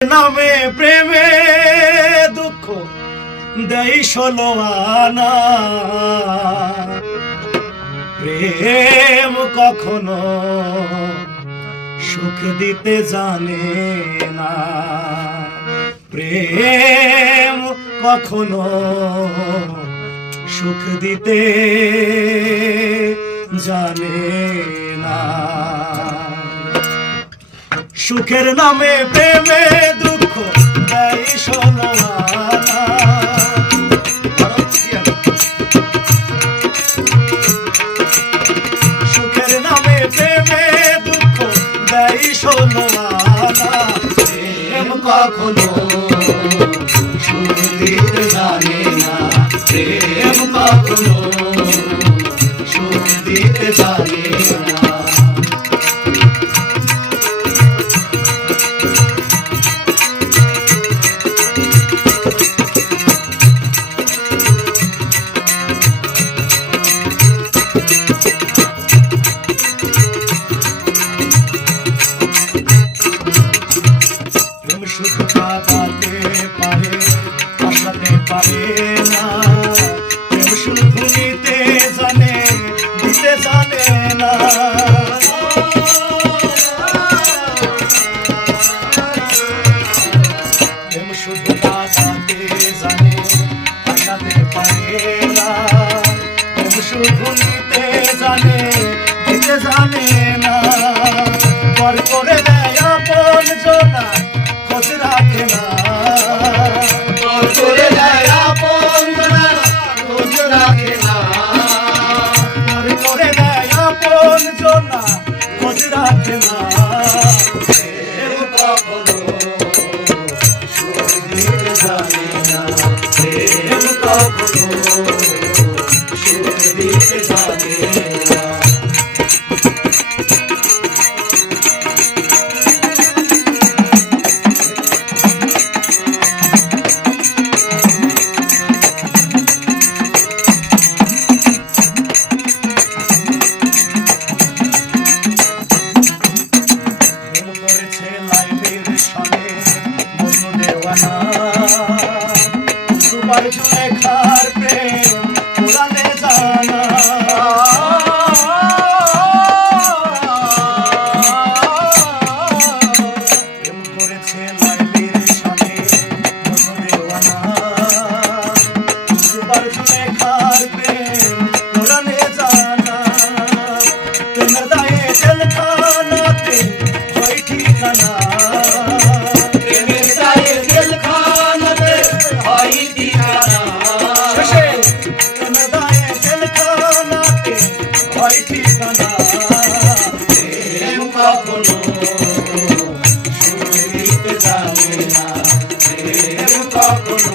নামে প্রেমে দুঃখ দেই ষোলো আনা। প্রেম কখনো সুখ দিতে জানে না। প্রেম কখনো সুখ দিতে জানে না। সুখের নামে প্রেম সুখের নামে প্রেমে দুঃখ দেয় শোনো প্রেম কখনো সুরের জানে না। প্রেম কখনো ना দেখার প্রেম হয় ঠিকানা প্রেম কখনো শুনিতে যাবে না। প্রেম কখনো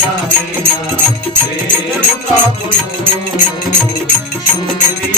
నాయనా రేపు కాపును శూన్య